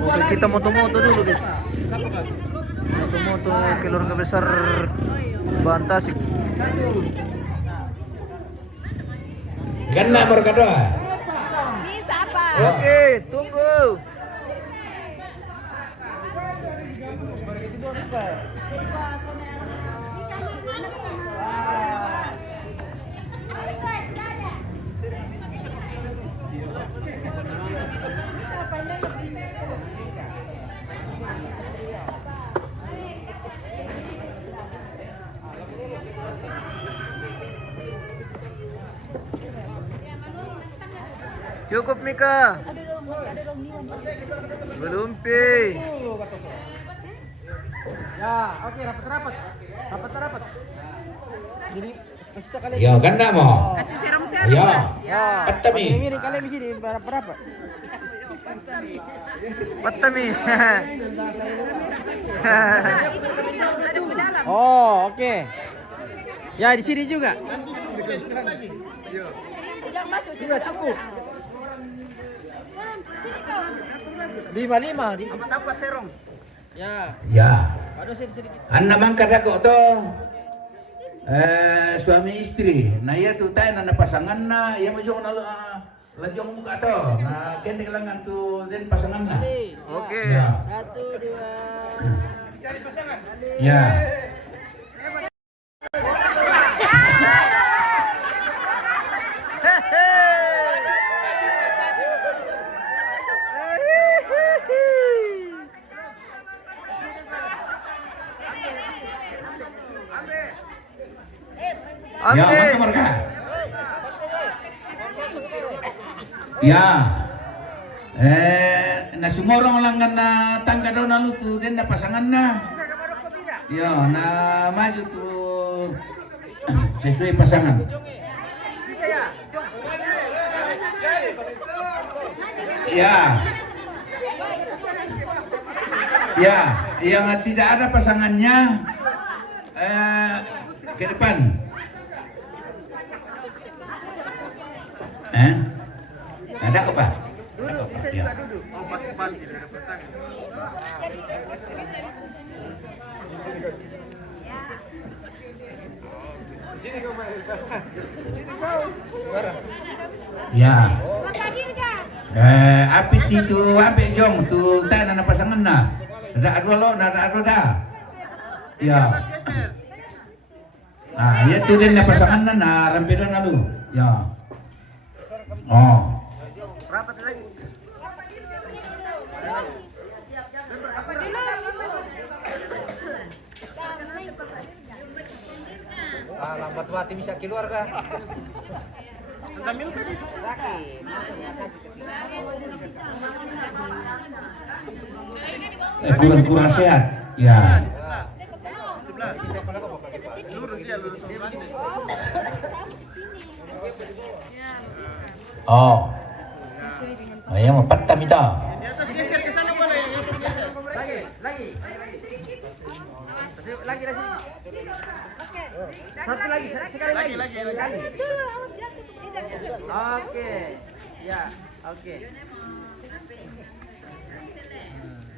Oke, kita moto-moto dulu guys. Moto-moto keluarga besar Bantasik. Ganda berkata. Bisa apa? Oke, tunggu. Cukup Mika. Belum Pi. Ya, oke, rapat-rapat. Rapat-rapat. Jadi, kasih kali. Ya, ganda mo. Kasih serum-serum. Ya. Ya. Patami. Ini kalian di sini rapat-rapat. Patami. Oh, oke. Ya, di sini juga. Sudah cukup. 5 di Dapat serong. ya. Ya. Aduh sedikit. Anna mangkada ko to. Suami istri. Nah iya tuh tayo na pasangan na. Iya mo yung lajong muka to. Na kende lang tu den pasangan na. Oke. Ya. 1, 2. Cari pasangan. Ya. Ya, maka mereka. Ya. Na sumorong lang na tangga daw na luto din na pasangan na. Ya, na maju tuh sesuai pasangan. Ya. Ya, yang tidak ada pasangannya ke depan. Ada apa? Duduk, bisa Ya. juga duduk. Oh, pas-pas tidak ada pasangan. Ya. Api itu api jong tu tak ada pasangan na. Ada dua lo, ada dua dah. Ya. Ah, ya tu dia pasangan na rampedo na lu. Ya. Oh. Rapat lagi. Lambat mati bisa keluar kah? Kurang sehat. Ya. Sebelah. Lurus dia, lurus. Oh. Ayam empat tamita. Di atas geser ke sana boleh. Lagi. Lagi. Satu lagi, sekali lagi. Lagi. Oke. Ya, oke.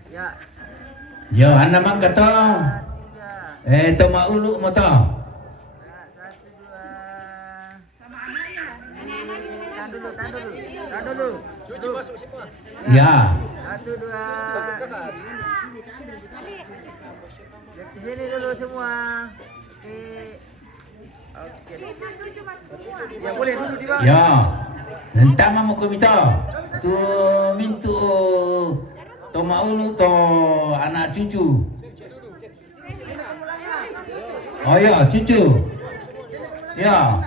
Ya. Yo, anda mak kata. To maulu mo to. 1, 2. Tahan dulu. Cuci masuk semua. Ya. 1, 2. Di sini dulu semua. Oke. Ya boleh duduk di bawah. Ya. Nentama mo kumita. Tu mintu to maulu to anak cucu. Oh ya, cucu. Ya.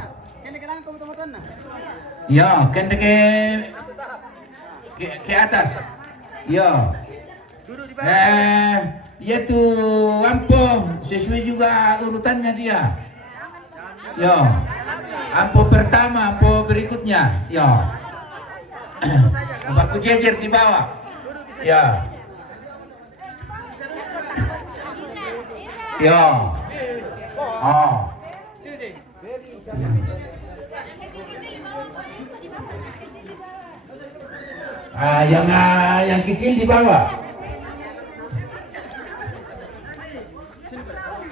Ya, kende ke atas. Ya. Dia tuh ampo sesuai juga urutannya dia. Ya. Ampo pertama, ampo berikutnya. Ya. Baku jejer di bawah. Ya. Ya. Oh. Yang kecil di bawah.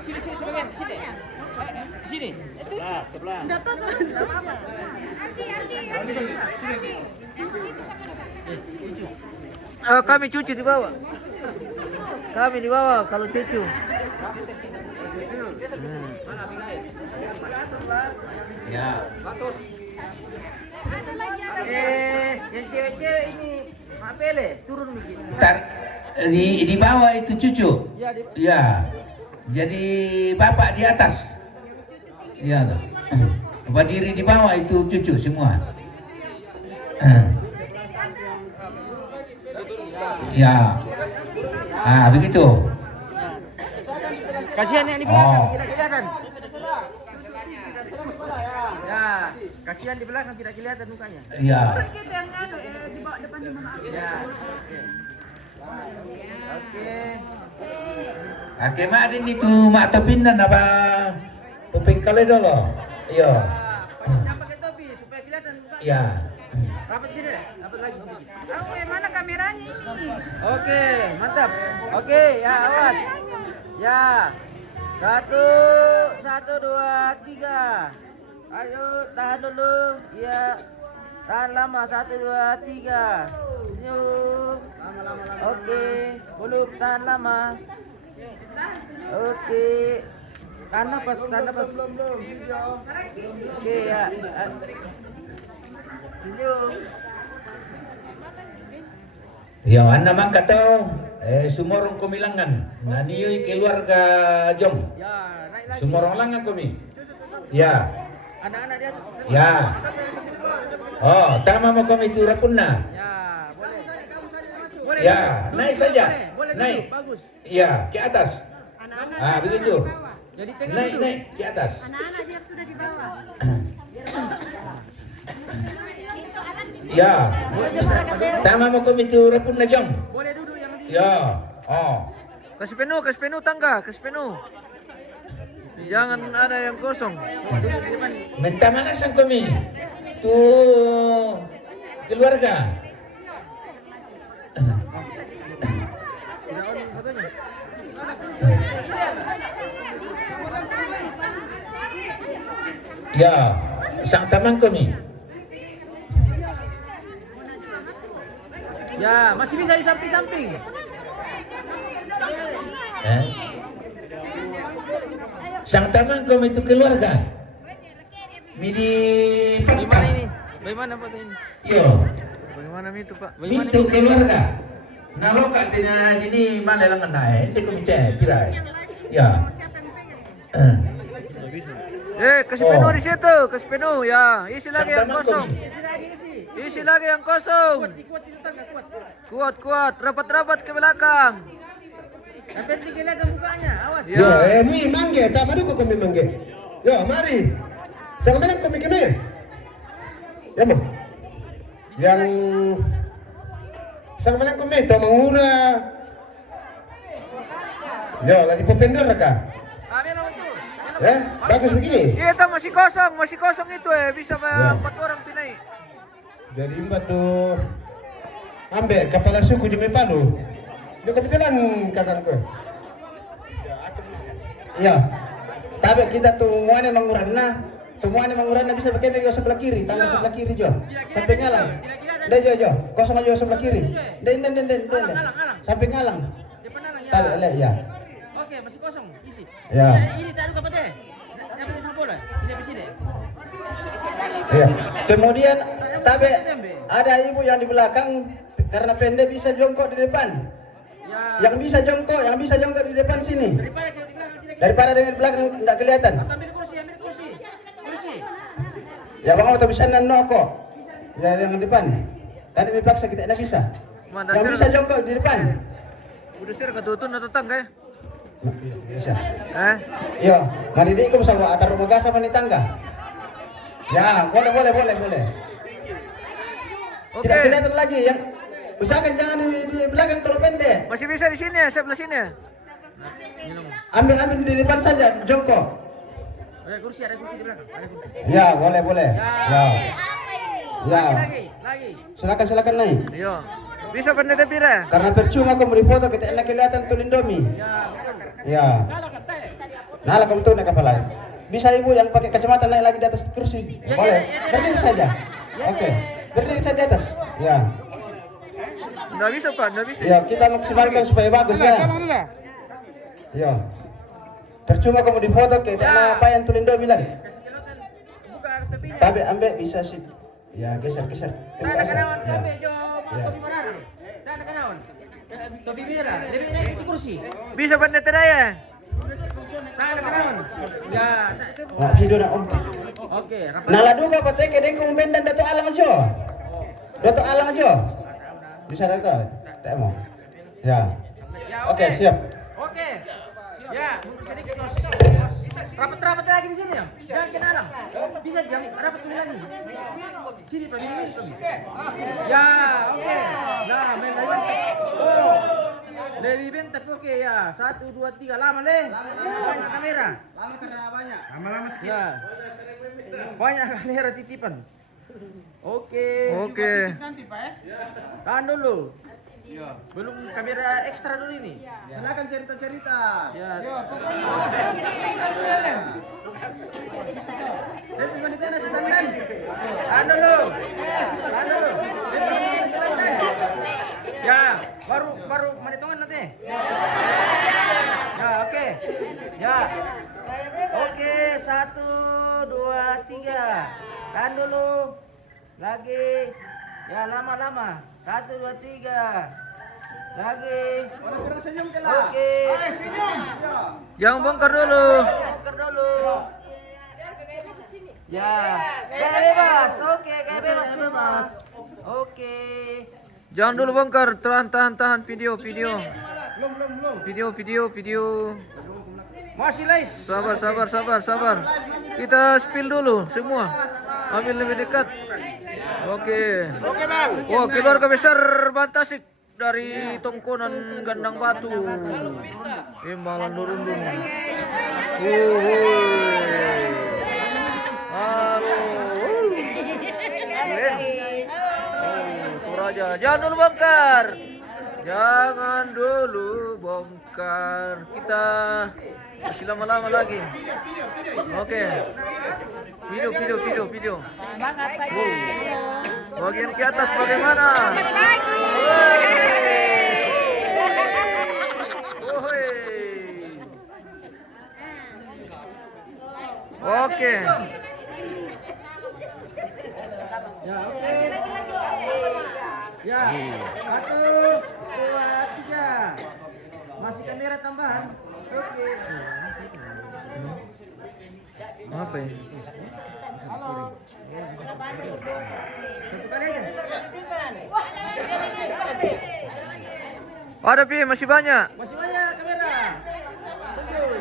Sini sebagian, sini. Sini. Enggak apa-apa. Kami cucu di bawah. Kami di bawah kalau cucu. Ya. Yang cewek-cewek ini Mapele turun bikin. Ntar di bawah itu cucu. Ya, Ya. Jadi bapak di atas. Iya tuh. Berdiri di bawah itu cucu semua. Ya. Ah, begitu. Kasihan yang di belakang, Oh. tidak kelihatan. Ya, kasihan di belakang tidak kelihatan mukanya. Ya. Kita yang dibawa depan sama aku. Ya. Oke. Oke, kemarin itu mak topindan apa pepengkale dulu. Iya. Jangan pakai topi supaya kelihatan mukanya. Ya. Rapat sini deh, rapat lagi sedikit. Tahu yang mana kameranya ini? Oke, mantap. Oke, ya awas. Ya. Satu, dua, tiga. Ayo, tahan dulu. Ya. Tahan lama. 1, 2, 3. Senyum. Oke. Belum tahan lama. Oke. Tahan nafas, tahan nafas. Oke, ya. Senyum. Ya, anda mangkat to. Sumorong kumilangan. Naniyo keluarga jong. Ya, naik lagi. Sumorong langan kami. Ya. Anak-anak di atas. Ya. Oh, tama mo kami itu rapunna. Ya, boleh. Boleh. Ya, duduk, naik duduk, saja. Boleh, boleh Naik. duduk, bagus. Ya, ke atas. Anak-anak Ah, begitu. Jadi tengah Naik, duduk. naik ke atas. Anak-anak biar sudah di bawah. Ya. Tama mo kami itu rapunna jong. Boleh duduk yang di. Ya. Oh. Kasih penuh tangga, kasih penuh. Jangan ada yang kosong. Duduk di depan. Minta mana sang kami? Tu keluarga. Tidak on fotonya. Ya, sang taman kami. Ya, masih bisa di samping-samping. Sang taman kami itu keluarga. Di Bagaimana ini? Bagaimana foto ini? Yo, Bagaimana itu, Pak? Bagaimana itu keluarga. Naloka tina ini mana lang naik di komite pirai. Ya. kasih Oh. penuh di situ, kasih penuh ya. Isi lagi yang Taman kosong. kami. Isi lagi yang kosong. Kuat, rapat-rapat ke belakang. Yang penting kelihatan mukanya, awas. Yo, mi mangge, tak madu ko kami mangge. Yo, mari. Sang mana kami kami? Ya mo. Yang sang mana kami to mangura. Yo, lagi popender ka? Bagus begini. Kita masih kosong itu bisa Ya. 4 orang pinai. Jadi mbak tuh ambil kepala suku di Palu. Ini kebetulan kakak gue. Iya. Tapi kita tumuan mangurana bisa pakai dari sebelah kiri, tangga sebelah kiri jo. Sampai ngalang. Dah jo. Kosong aja sebelah kiri. Den. Sampai ngalang. Tapi elek ya. Oke, masih kosong, isi. Ya. Ini taruh ke pete. Dapat sebelah bola. Ini habis ini. Iya. Kemudian tapi ada ibu yang di belakang karena pendek bisa jongkok di depan. Ya. Yang bisa jongkok di depan sini. Daripada kita di belakang tidak Daripada dengan belakang tidak kelihatan. ambil kursi. Kursi. Ya bang, atau bisa nano kok. Ya yang di depan. Dan dipaksa kita tidak bisa. Yang bisa jongkok di depan. Udah sir ketutun atau tangga ya? Bisa. Eh? Yo, mari diikum sama atar rumah sama di tangga. Ya, boleh. Oke. Tidak kelihatan lagi yang usahakan jangan di belakang kalau pendek. Masih bisa di sini ya, sebelah sini ya. Ambil di depan saja, jongkok. Ada kursi di belakang. Ada kursi. Ya, boleh. Ya. Ya. Ya. Lagi. Silakan naik. Yo. Bisa pendeta pira? Karena percuma kamu di foto kita enak kelihatan tuh Indomie. Ya. Nala kamu tuh naik kepala. Bisa ibu yang pakai kacamata naik lagi di atas kursi. Boleh. Berdiri saja. Oke. Berdiri saja di atas. Ya. Nggak bisa Pak, nggak bisa. Ya, kita maksimalkan supaya bagus ya. Ya. Percuma kamu di foto kita enak apa yang tuh Indomie lagi. Tapi ambil bisa sih. Ya, geser. Terima kasih. Ya. Ya. Bisa pendeta daya. Nah, video na om. Oke, Nala duga pate kedeng kung bendan dato alam ajo. Dato alam ajo. Bisa rata. Temo. Ya. Oke, siap. Oke. Ya, mundur sedikit Bos. Rapat-rapat lagi di sini ya. Jangan kena alam. Bisa jangan rapat lagi. Sini Pak, ini. Ya, oke. Nah, main lagi. Oh. Lebih bentak oke ya. 1 2 3 lama leh. Banyak kamera. Lama karena banyak. Lama-lama sedikit. Ya. Banyak kamera titipan. Oke. Oke. Nanti, Pak ya. Tahan dulu. Belum kamera ekstra dulu ini. Silakan cerita-cerita. Ya. Pokoknya. Tapi wanita nasi tandan. Tahan dulu. Ya, baru menitungan nanti. Ya, oke. Ya. Oke, 1 2 3. Tahan dulu. Lagi. Ya, lama-lama. 1 2 3. Lagi. Oke. Jangan bongkar dulu. Bongkar dulu. Ya. Kayak bebas. Oke, kayak bebas semua. Oke. Jangan dulu bongkar. Tahan video. Belum. Video. Masih live. Sabar. Kita spill dulu semua. Ambil lebih dekat. Oke. Oh, keluarga besar Bantasik dari Tongkonan Gandang Batu. Imbalan Durundung. Halo. Toraja, jangan dulu bongkar. Kita masih lama-lama lagi. Oke. Video. Bagian ke atas bagaimana? Oke. Ya, oke. Ya, 1 2 3. Masih kamera tambahan. Oke. Apa ya? Satu kali aja. Ada Pi, masih banyak. Masih banyak kamera. Tunggu.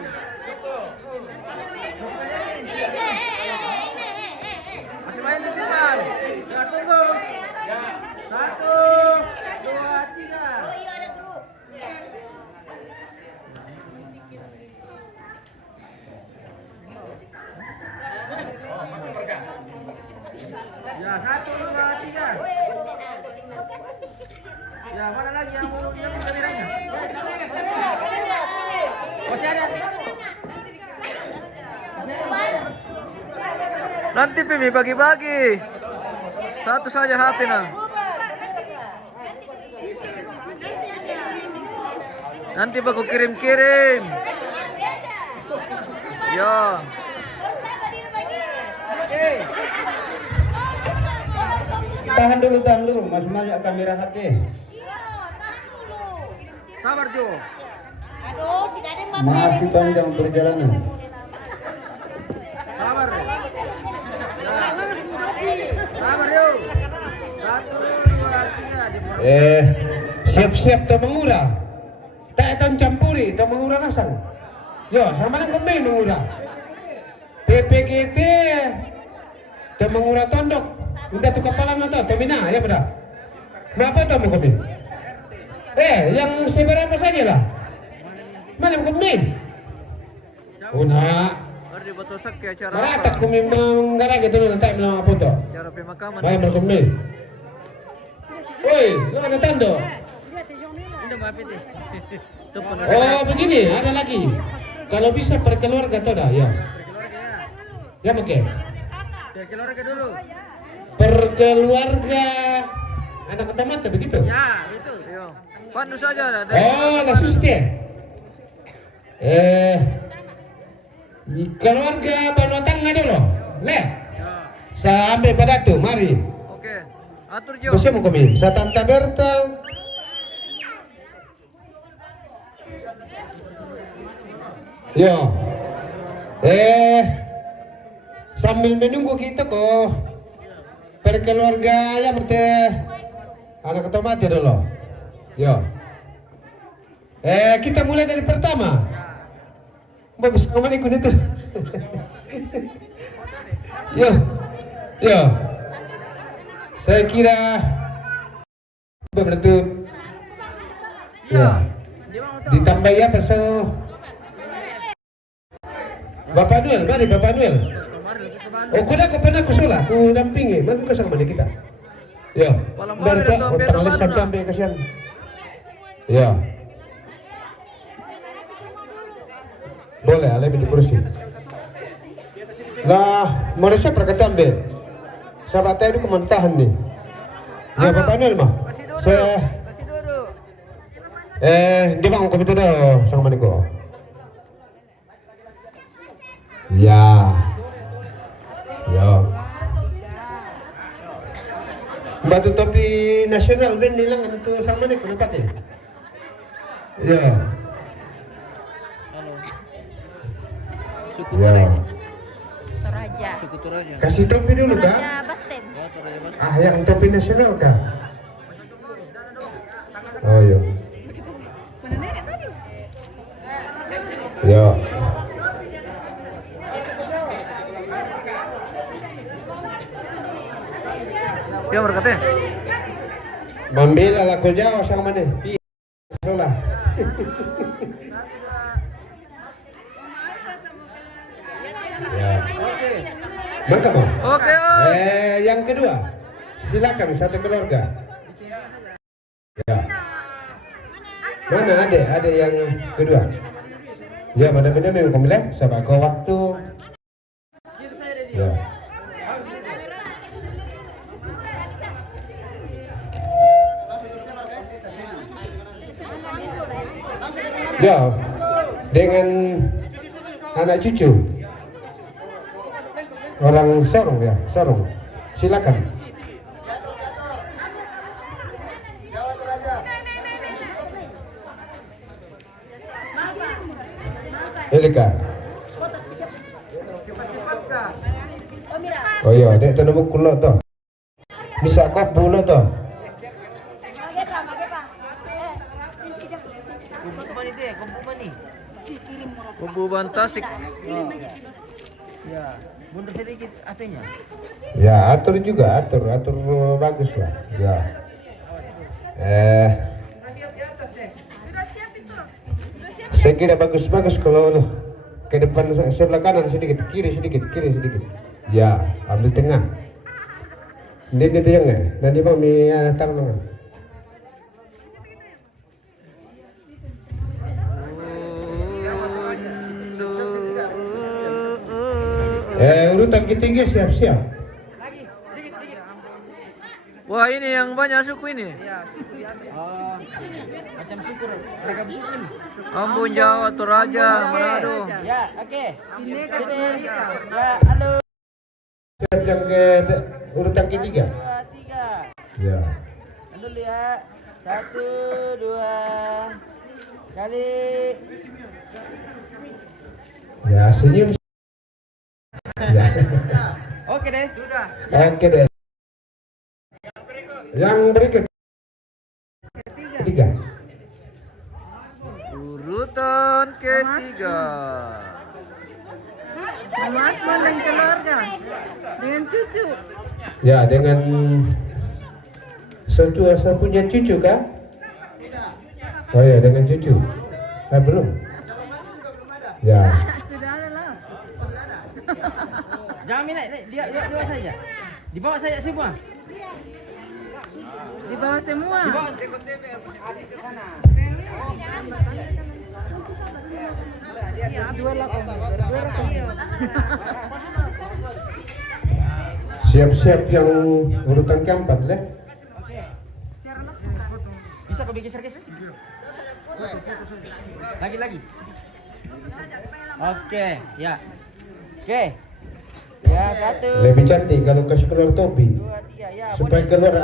Masih banyak titipan. Ya, tunggu. 1 2 3. Ya, 1 2 3. Ya, mana lagi yang mau kameranya? Masih ada. Nanti Pi bagi-bagi. Satu saja HP nah. Nanti baku kirim-kirim. Ya. Oke. Tahan dulu. Masih banyak kamera HP. Sabar Jo. Aduh, tidak ada yang Masih panjang perjalanan. Sabar. Sabar yuk. 1 2 3. Siap-siap to mengura. Tak ton campuri to mengura nasang. Yo, sama lang kami mengura. PPGT to mengura tondok. Udah tu kapalan na to mina ya beda. Berapa to mo kami? Yang seberapa saja lah. Mana kami? Una. Ada di Batosak ke acara Maratak apa? kami menggara gitu nanti melang apa to? Acara pemakaman. Mana kami? Oi, lo ada tando. Ini maaf itu. Oh, begini, ada lagi. Kalau bisa per keluarga toh dah, ya. Ya, oke. Biar keluarga dulu. Per keluarga anak kecamatan begitu. Ya, itu. Yo. Pandu saja ada. Oh, langsung setia. Keluarga Banotang ada loh. Lihat. Sampai pada tuh, mari. Oke. Atur Jo. Bisa mau kami. Sa Tanta Berta. Yo. Sambil menunggu kita kok per keluarga yang berarti anak otomatis dulu. Yo. Kita mulai dari pertama. Mbak bisa ngomong ikut itu. Yo. Yo. Saya kira berarti ya. Ditambah ya pasal Bapak Noel, mari Bapak Noel. Oh, kuda ke pernah ke sekolah, ku dampingi, mari ke sama kita. Ya, baru tak, tanggal sampai kasihan. Ya. Boleh, alih di kursi. Lah, mau siapa perkataan be? Sahabat saya itu kemantahan nih. Ya, Bapak Noel mah. Saya dia bang komite dah sama Maniko. Ya. Ya. Batu topi nasional ben nilang itu sama nih kenapa ya? Ya. Suku Ya. Toraja. Suku Toraja. Kasih topi dulu kak. Toraja Bastem. Ah yang topi nasional kak. Oh iya. Ya. Ya berkatnya. Mambil ala ko jawa sang mana? Salah. Ya. Mangka mau? Oke, Om. Yang kedua, silakan satu keluarga. Ya. Mana ada yang kedua? Ya, mana-mana memang kamu lihat, sabar kau waktu. Ya. Ya, dengan anak cucu orang Sorong ya, Sorong. Silakan. Elika. Oh iya, dek tanam kulo toh. Bisa kok bulo toh. Kubu Bantasik. Ya, mundur sedikit artinya. Ya, atur juga, atur bagus lah. Ya. Saya kira bagus kalau ke depan sebelah kanan sedikit, kiri sedikit. Ya, ambil tengah. Ini itu yang nanti bang taruh lengan. Urutan ketiga siap-siap. Wah, ini yang banyak suku ini. Oh, macam syukur, ragam suku ini. Ambon, Jawa, Toraja, Manado. Ya, oke. Sini. Ya, halo. Siap yang ke urutan ketiga. 2, 3. Ya. Dulu ya. 1, 2. Kali. Ya, senyum. Ya. Oke deh, sudah. Oke deh. Yang berikut ketiga. Urutan ketiga. Mas dan keluarga dengan cucu. Ya, dengan saya punya cucu kan? Oh ya, dengan cucu. Belum. Ya. Sudah ada lah. Jangan minat, dia saja. Dibawa saja semua. Di bawah semua. Siap-siap yang urutan keempat deh. Bisa kau geser-geser? Lagi. Oke, ya. Oke. Ya, 1. Lebih cantik kalau kasih keluar topi 2, 3, ya. supaya keluar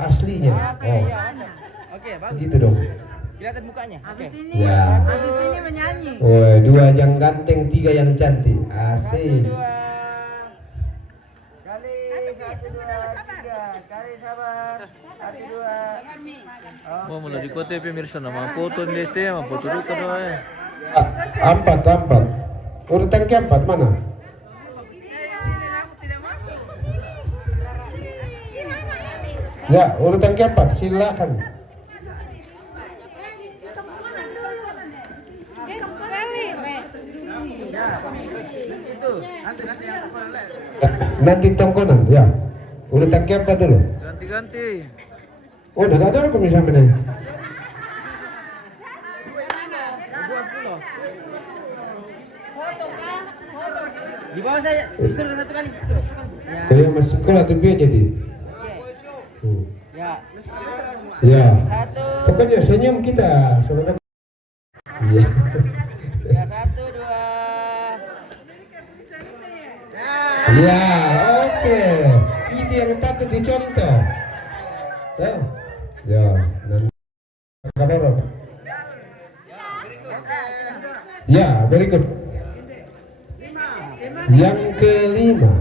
aslinya. Oke, Oh, ya, mantap. Oke, bagus. gitu dong. Kelihatan mukanya. Oke. Habis ini, Ya. habis ini menyanyi. Woi, 2 yang ganteng, 3 yang cantik. Asik. 2 kali 1, 2, 3 kali sabar 1, 2 Oh, mula di kota pemirsa nama foto di ST, sama foto dulu doa ya. Empat. Urutan keempat mana? Ya, urutan keempat, silakan. Ya, nanti tongkonan, ya. Urutan keempat dulu. Ganti-ganti. Oh, ada pemirsa mana? di bawah saya. Terus 1 kali. Terus. Ya. Kayak masih sekolah tuh biar jadi. Ya. Ya. 1. Pokoknya senyum kita, saudara. Iya. Ya, 1, 2. Ya, oke. Itu yang patut dicontoh. Tahu? Ya, dan kabar apa? Ya, berikut. Yang kelima.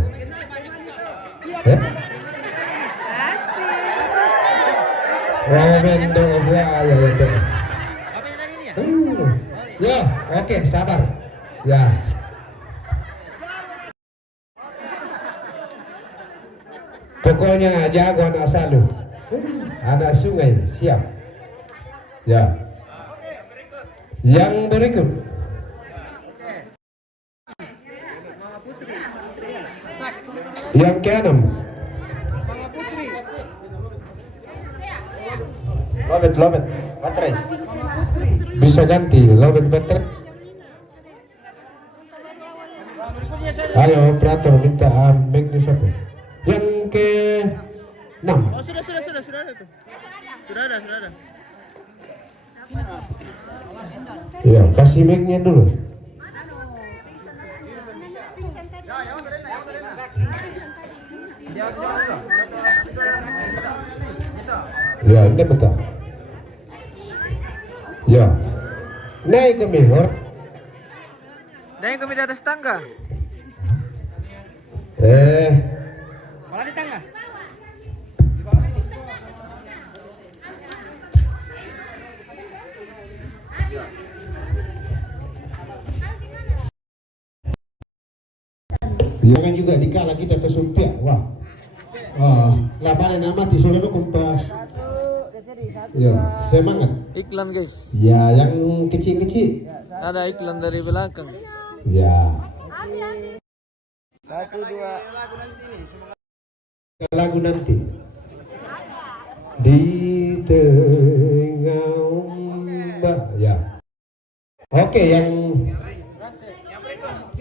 Romendo buaya ya. Apa yang tadi ini ya? Ya, oke, sabar. Ya. Pokoknya jago anak Salu. Anak sungai, siap. Ya. Yang berikut. Yang keenam. Lobet, baterai. Bisa ganti, lobet baterai. Halo, operator minta mic di siapa? Yang ke 6. Oh, sudah ada tuh. Sudah ada. Ya, kasih mic-nya dulu. Ya, ini betul. Ya. Naik ke mihor. Dan kami di atas tangga. Malah di tengah. Jangan juga dikala kita kesumpia. Wah. Lapangan amati saudara kumpa. Ya, semangat. Iklan guys. Ya, yang kecil-kecil. Ada iklan dari belakang. Ya. 1, 2. Lagu nanti. Di tengah ombak. Ya. Oke, yang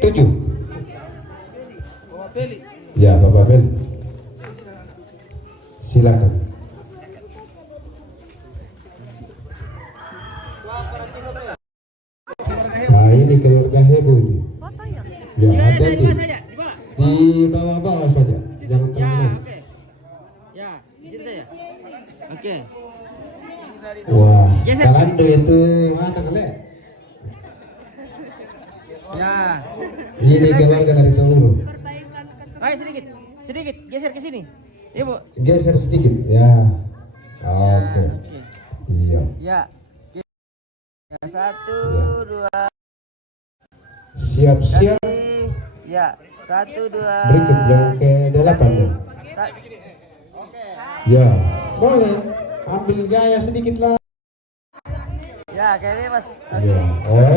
7. Ya, Bapak Bel. Silakan. Nah, ini keluarga heboh ini. Ya, ada di bawah-bawah saja. Jangan terlalu. Ya, di sini saja. Oke. Wah, Kalando itu anak le. Ya. Ini keluarga dari Tunguru. Ayo sedikit geser ke sini. Ibu. Geser sedikit, ya. Oke. Iya. Ya. 1, 2. Siap-siap. Ya, 1, 2. Berikut yang ke-8 ya. Ya, boleh. Ambil gaya sedikit lah. Ya, kayak bebas. Ya,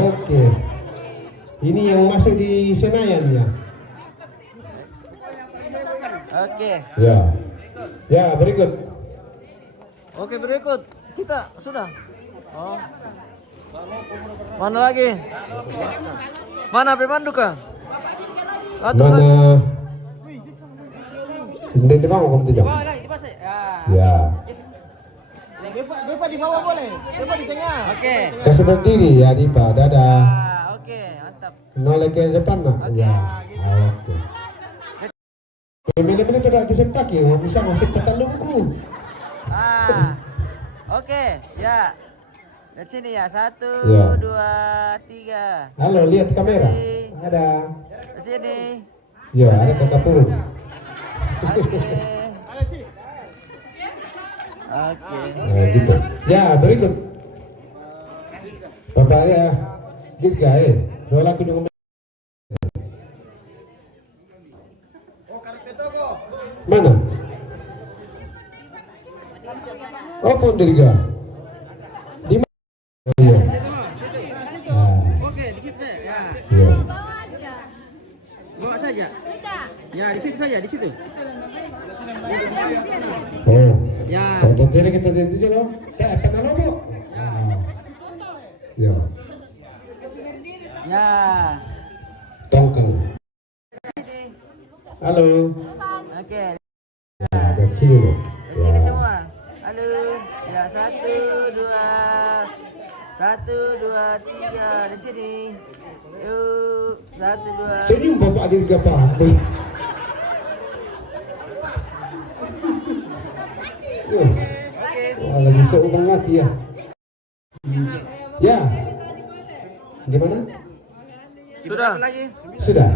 oke. Ini yang masuk di Senayan ya. Oke. Ya. Ya, berikut. Oke, berikut kita sudah. Oh. Mana lagi? Mana pemandu kah? Atau lagi? Mana? Hindi ba kamu tuh jam? Ya. Depa di bawah boleh. Depa di tengah. Oke. Kasih berdiri ya Dipa. Dadah. Oke, mantap. Noleh ke depan nak. Ya. Oke. Pemilih tidak disepak ya. Bisa ngasih petalungku. Oke, ya. Dari sini ya, 1, Ya. 2, 3. Halo, lihat kamera. Ada. Dari sini. Ya, ada kakak pun. Oke. Nah, gitu. Ya, berikut. Bapak ya, juga soal aku juga. Mana? Oh, pun dirga. Di mana? Oh, iya. Oke, di situ ya. Iya. Bawa saja. Ya, di situ saja, di situ. Oh. Ya. Foto kiri kita di situ loh. Penalo bu. Ya. Ya. Tongkang. Halo. Oke. Ya, dari sini loh. Dari sini semua. Halo. Ya, 1, 2. 1, 2, 3 di sini. Yuk, 1, 2. Senyum bapak dirga apa? Wah, lagi seumang lagi ya. Ya. Gimana? Sudah. Sudah.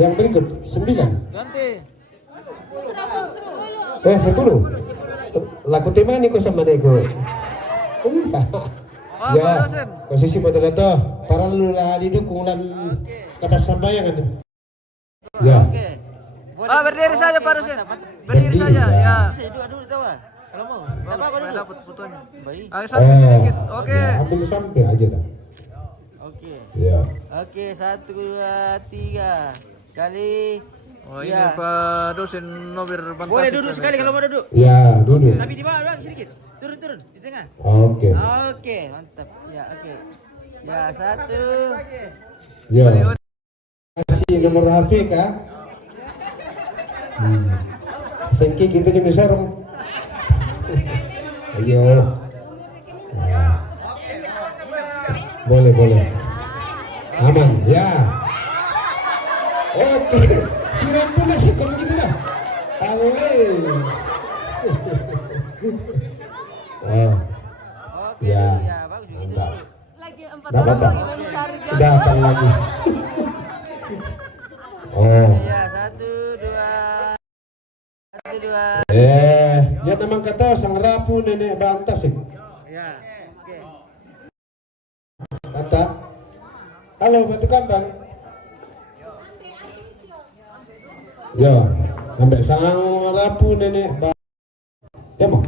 Yang berikut 9. Ganti. 10. Laku tema nih kok sama nego. Ya, posisi moderator para lula didukung lan kapas sambayangan. Ya. Berdiri saja Pak Rusin. Berdiri saja. Ya. Bisa duduk tahu. Kalau mau. Bagus, supaya dapat fotonya. Baik. Ayo sampai sedikit. Oke. Ya, ambil sampai aja dah. Oke. Ya. Oke, 1, 2, 3. Kali. Oh, ini Ya. Pak dosen nomor Bantasik. Boleh duduk sekali kalau mau duduk. Ya, duduk. Tapi di bawah doang sedikit. Turun di tengah. Oke. Oke, mantap. Ya, oke. Ya, 1. Ya. Kasih nomor HP kah? Sengki gitu nih misalnya. Ayo. Nah. Boleh. Aman, ya. Oke. Siram pun nasi kalau gitu dah. Ale. Oh. Ya. Bagus. Mantap. Lagi 4 Dapat orang tak? lagi mencari jodoh. Datang lagi. Oh. Ya, 1, 2. 1, 2. Ya namang kata sang rapu nenek bantas sih. Ya. Oke. Kata, halo batu kambang. Ya, sampai sang rapu nenek ya mau.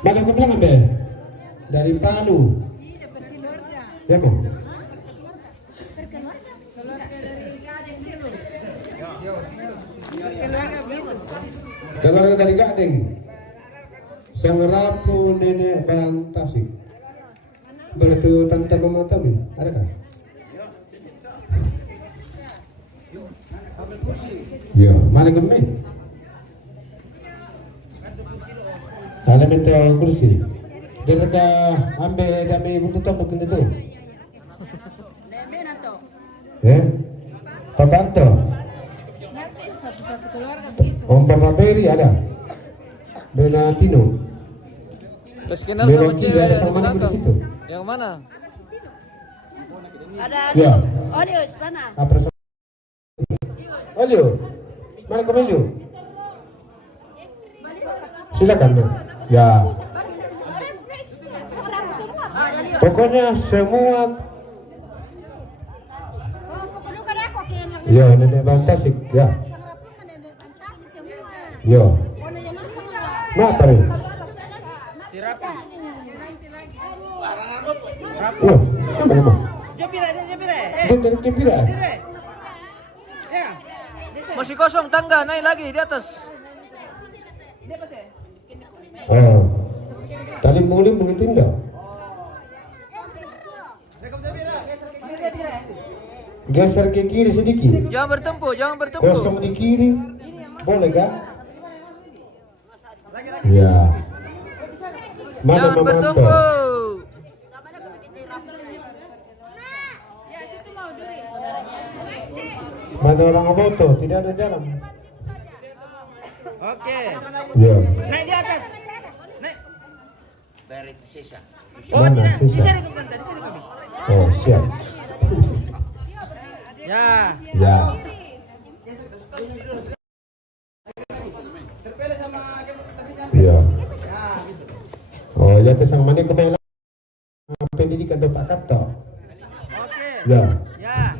Balik ke belakang ambil dari Palu. Ya mau. Keluarga dari Gading. Sang rapu nenek bantasik. Boleh tuh tante mama tahu nih? Ada kan? Ya, mana gemeng? Ada minta kursi. Dia reka ambil kami untuk tamu kena tu. Papanto. Satu-satu keluarga begitu. Om Papa Beri ada. Benatino. Terus kenal sama Memang cewek tidak ada yang di sama di belakang. situ. Yang mana? Ada Ya. Olius mana? Apa sama? Olio. Mana kamu Olio? Silakan. Ya. Pokoknya semua. Ya, nenek bantasik. Ya. Ya. Kenapa nih? Oh, apa nama? Dia pilih. Dia dari Kepira. Ya. Masih kosong tangga, naik lagi di atas. Oh, tali limbung itu enggak? Geser ke kiri sedikit. Jangan bertempu, jangan bertempu. Kosong di kiri. Boleh kah? Ya. Mana Jangan bertempu. memantau? Mana orang foto? Tidak ada di dalam. Oke. Ya. Naik di atas. Naik. Mana sisa? Oh, siap. Ya. Ya. Ya. Oh, ya kesang mani kemana? Pendidikan Bapak kata. Oke. Ya. Ya.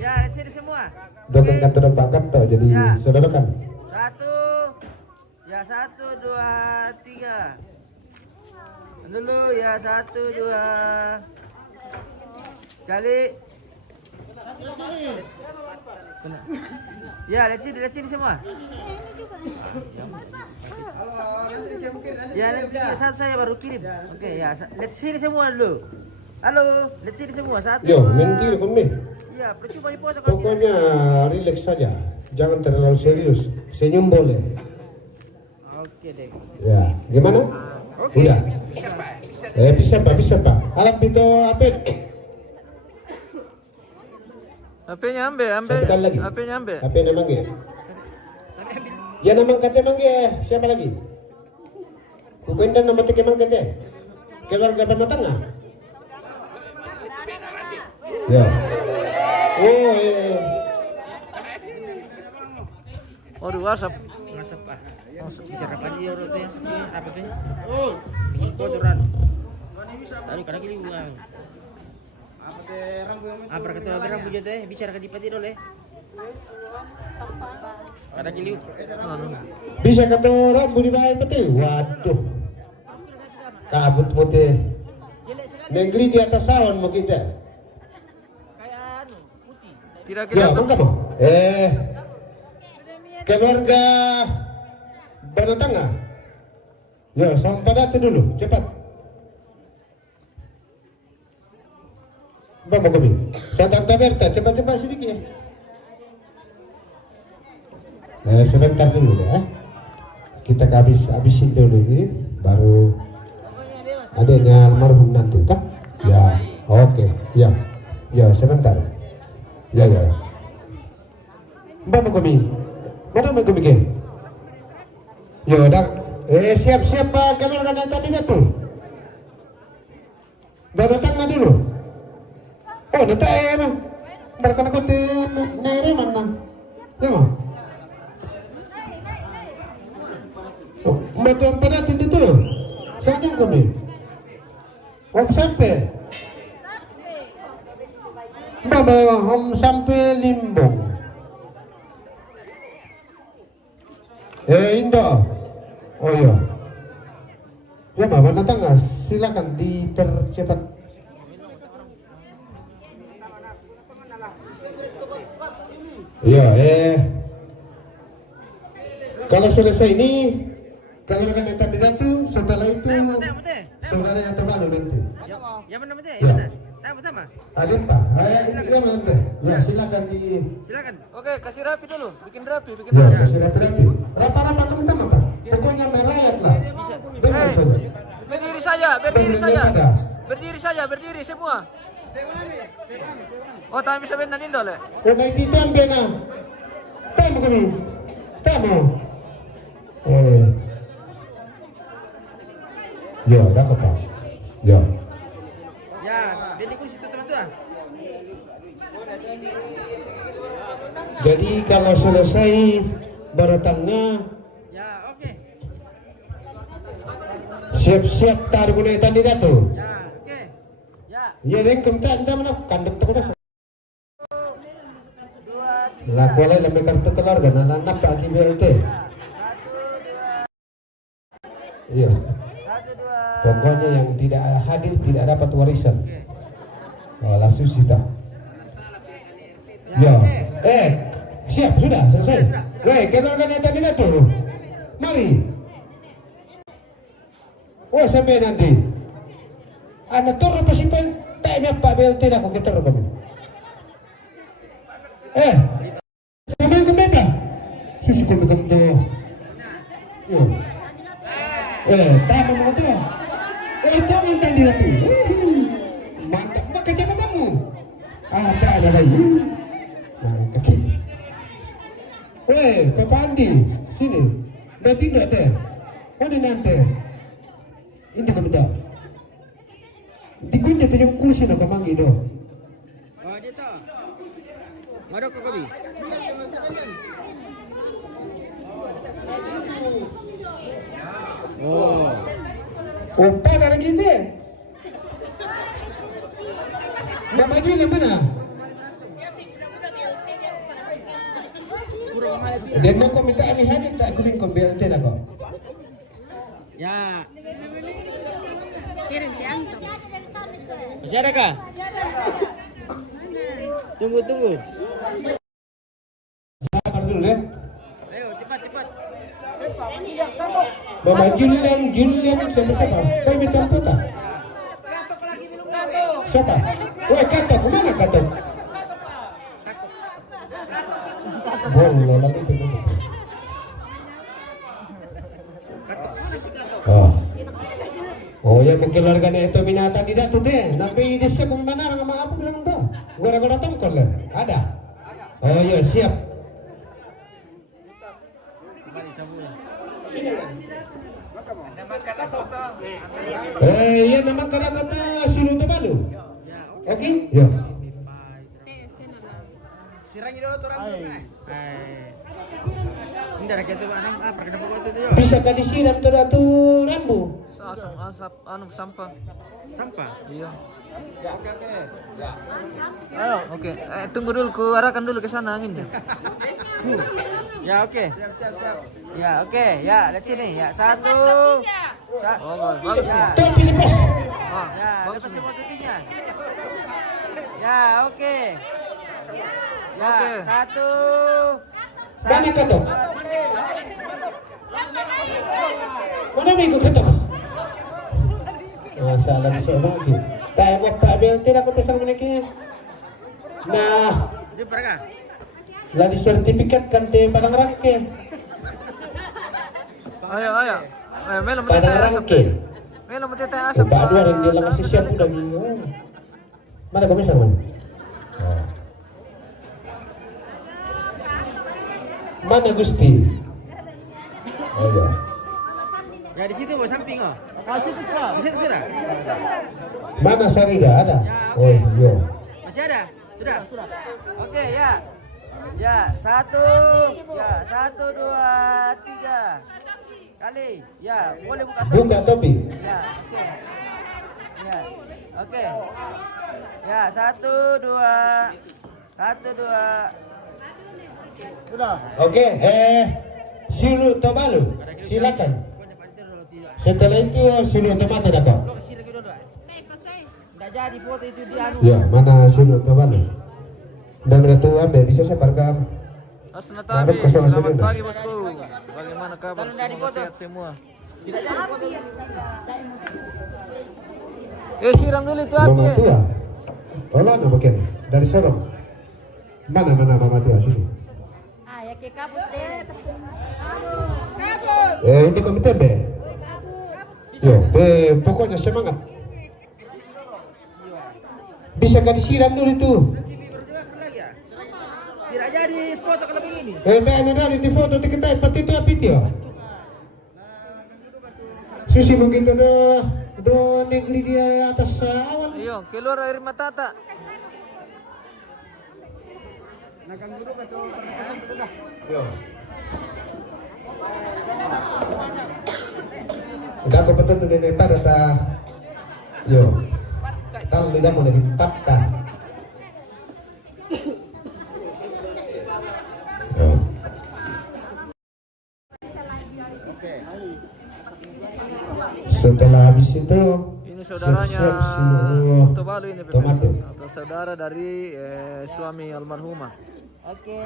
Ya, sini semua. Dokter kantor Bapak kata jadi Ya. saudara kan. Satu. Ya, 1, 2, 3. Dulu ya, 1, 2. Kali. Ya, lihat sini semua. Ya, lihat satu saya baru kirim. Oke, ya, lihat sini semua dulu. Halo, lihat sini semua satu. Yo, main kiri kami. Ya, percuma di foto kalau Pokoknya relax saja. Jangan terlalu serius. Senyum boleh. Oke deh. Ya, gimana? Oke. Udah. Bisa Pak. Alam pito apa? HP-nya ambil. Satu kali lagi. HP-nya ambil. Apa namang ya? Ya namang kata mang ya. Siapa lagi? Kukuintan nama teke mang kata. Keluarga Banatanga. Ya. Oh, Waduh, WhatsApp. Masuk Pak. Bicara apa aja orang tuh yang apa tuh? Oh, bikin kotoran. Tadi kadang gini buang. Apa kata orang punya teh bicara ke dipati dole. Kadang gini. bisa kata orang budi baik peti. Waduh. Kabut putih. Negeri di atas awan mau kita. Kayak anu putih. Tidak Ya, kita. mangga mau. Keluarga Banatanga. Ya, sampai datu dulu, cepat. Bapak kami. Saya Tante Berta, cepat-cepat sedikit ya. Sebentar dulu ya. Kita habisin dulu ini, baru adanya almarhum nanti, tak? Ya, oke, ya, ya sebentar. Ya. Bapak kami. Mana mau bikin? Ya udah. Siap-siap Pak, kalau ada tadi tuh. Datang na dulu. Oh, datang emang. Mereka nakutin nere mana? Ya mah. Oh, betul pada itu. Saya kami. Om sampai. Mama, om sampai Limbong. Indah. Oh iya. Ya Bapak datang nggak? Silakan dipercepat. Iya. Kalau selesai ini, kalau akan datang itu, setelah itu saudara yang terbaru nanti. Ya benar betul. Ya. Ya betul. Ada Pak. Ini nanti. Ya silakan di. Silakan. Oke, kasih rapi dulu. Bikin rapi. Ya kasih rapi-rapi. Rapa-rapa teman-teman Pak. Pokoknya merayat lah. Benar saja. Berdiri saja. Berdiri semua. Oh, tayo bisa benda nindo le. Kung may dito ang bena. Tama kami. Tama. Ya, dapat Pak. Ya. Ya, jadi ku situ teman-teman. Jadi kalau selesai baratangnya Ya, oke. siap-siap taruh guna tadi datu. Ya, oke. Ya. Ya deng kemta mana kandek tu dah. Laku alai lamai kartu keluarga nalanap Pak BLT. Iya. Pokoknya yang tidak hadir tidak dapat warisan. Oh, langsung sih tak. Ya. Siap sudah selesai. Keluarga tadi datu. Mari. Oh, sampai nanti. Anak turun pa si Pai. Tak may pabel tidak ko kita kami. Sama ko beda. Susi ko betul tu. Yo. Tama mo tu. Itu ang tadi lagi. Mantap mak kerja kamu. Tak ada lagi. Kaki. Papa Andi, sini. Dah tindak teh. Mana nanti? Ini kami dah. Di kundi tu yang kursi nak kamangi do. Oh, dia tak. Mana kau kami? Opa dah lagi ni. Dah maju yang mana? Dan kau minta ani hadir tak kuning kau BLT dah kau. Ya. Kirim tiang. Masih ada kah? Tunggu. Sabar dulu ya. Ayo, cepat. Mama Julian siapa? Kau minta apa tak? Siapa? Woi Katok, kemana Katok? Boleh lagi tu. Oh ya mungkin keluarga itu minata tidak tuh deh. Nabi dia siap mana sama apa bilang tuh? Gora-gora tongkol lah. Ada. Oh ya siap. Ya nama kata Sulu Tabalu. Oke? Ya. Sirangi dulu tu rambut kan? Hindi na kita pergi dapat waktu tu. Bisa kah disiram tu rambu? Asap, sampah. Sampah. Iya. Oke. Ayo. Oke. Tunggu dulu, ku arahkan dulu ke sana anginnya. Ya oke. Ya oke. Ya lihat sini. Ya satu. Bagus nih. Topi lepas. Ya Bagus lepas nih. semua tutinya. Ya oke. Ya Oke. satu. Mana Katok? Mana minggu Katok? Masalah di sana lagi. Tak mau Pak BLT aku tesang menikah. Nah, Jadi berapa? lah di sertifikat kan te Padang Rangke. Ayo. Melo Padang asap. Rangke. Melo mentetai asap. Pak Dua dan dia lang siap udah minggu. Mana kami sama? Mana Gusti? Oh ya. Ya di situ mau samping oh. Di situ sudah. Mana Sarida ada? Oh iya. Masih ada? Sudah. Oke ya. Ya satu. Ya 1, 2, 3 kali. Ya boleh buka topi. Buka topi. Ya oke. Ya oke. Ya 1, 2. 1, 2. Oke, Sulu Tabalu, silakan. Setelah itu Sulu Tomate dah kau. Nggak jadi foto itu di anu. Ya, mana Sulu Tabalu? Dan menentu ambil bisa saya parkam. Asnatabi, Harap kosong selamat hasilnya. pagi bosku. Bagaimana kabar? Semoga sehat semua. Siram dulu itu api. Mama tua. Tolong apa bagian dari Sorong. Mana Mama tua sini. Ya ke kabut deh. Ini komite B. Yo, pokoknya semangat. Bisa kah disiram dulu itu? Tidak jadi foto kalau begini. Tanya dari di foto kita pati itu api dia. Susi mungkin do negeri dia atas awan. Iyo, keluar air mata tak? Yo. Udah aku betul tuh dari pada ta. Yo. Tahu tidak mau dari patah. Yo. Setelah habis itu Ini saudaranya siap-siap seluruh Tobalu ini tomate. atau saudara dari suami almarhumah. Oke.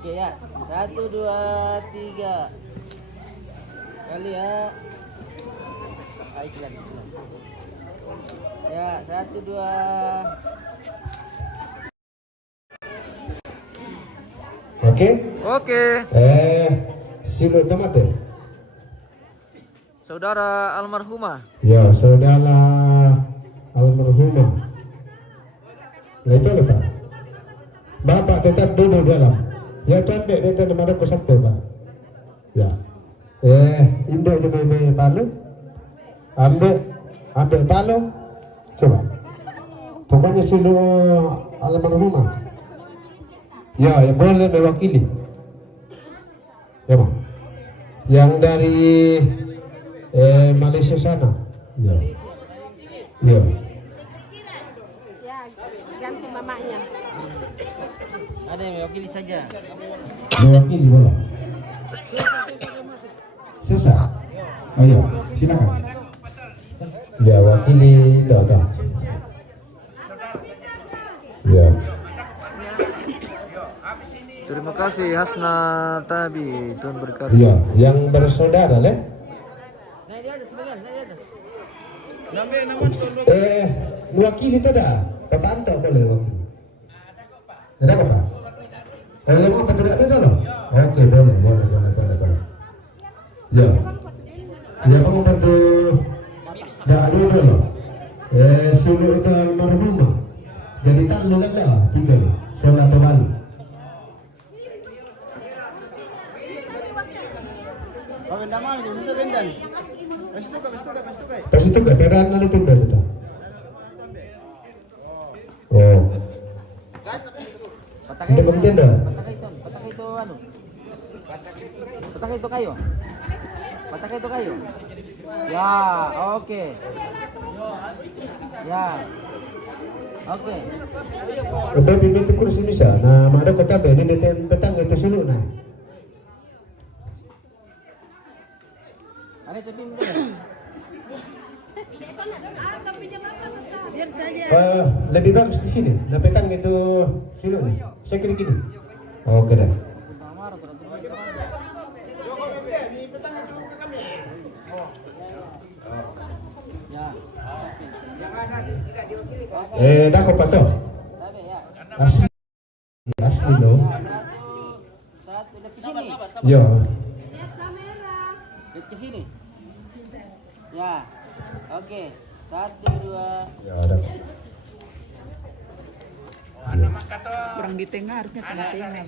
Oke ya. 1, 2, 3. Kali ya. Iklan. Ya, 1, 2. Oke. Oke. Silo tomate. Saudara almarhumah. Ya, saudara almarhumah. Nah itu apa? Bapak tetap duduk dalam. Ya tuan dek dia tanam ada Sabtu Pak. Ya. Induk je ambil palu. Ambil palu. Coba. Pokoknya silo almarhumah. Ya, yang boleh mewakili. Ya, Bang. Yang dari Malaysia sana. Ya. Ya. Ya, ganti mamanya. Ada yang mewakili saja. Mewakili boleh. Susah. Oh iya, silakan. Ya, wakili Indo toh. Ya. Terima kasih Hasna Tabi, Tuhan berkati. Ya, yang bersaudara leh. Naik di atas, sebentar, naik di atas. Wakili itu dah. Bapak Anto boleh wakili. Ada apa? Kalau mau apa tidak ada loh? Oke, boleh. Ya. Ya, kamu bantu. Dah ada dulu. Sulu itu almarhumah. Jadi tak lu kan dah 3 ya. Solat Bali. Pas itu ke peran nanti tunda kita. Oh. Untuk kemudian dah. Patak itu anu. Patak itu kayu. Patak itu kayu. Ya, oke. Ya. Oke. Udah pimpin tu kursi bisa. Nah, ada kota ini deten petang itu suluk nah. Ada tapi mungkin. Lebih bagus di sini. Nah, petang itu suluk nih. Saya kira gini. Oke dah. Dah kau patah. Asli. Asli loh. Satu lihat ke sini. Ya. Lihat ke sini. Ya. Oke. 1, 2. Ya, ada. Kurang di tengah, harusnya tengah-tengah.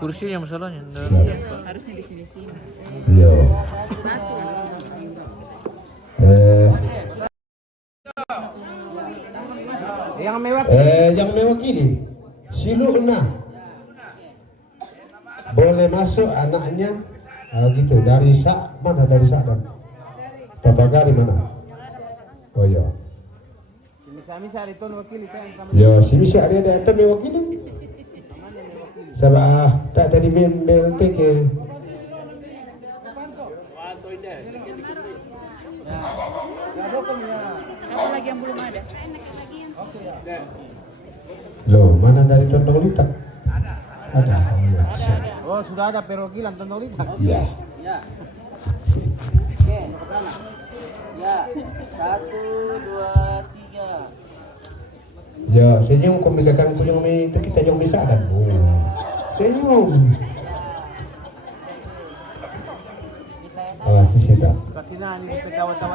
Kursinya masalahnya. Harusnya di sini-sini. Ya. Yang mewakili Silu boleh masuk anaknya gitu dari mana dari Sakdan Bapak Gari mana? Oh ya. Ya si misa ada yang mewakili. Sabah tak tadi BLT ke. Kamu lagi yang belum ada? Loh, mana dari Tondong Litak? Ada. Oh, sudah ada perwakilan Tondong Litak. Iya. Ya. Oke, ke sana. Ya. 1, 2, 3. Ya, senyum kau megang itu yang itu kita yang bisa kan. Senyum. Sisita.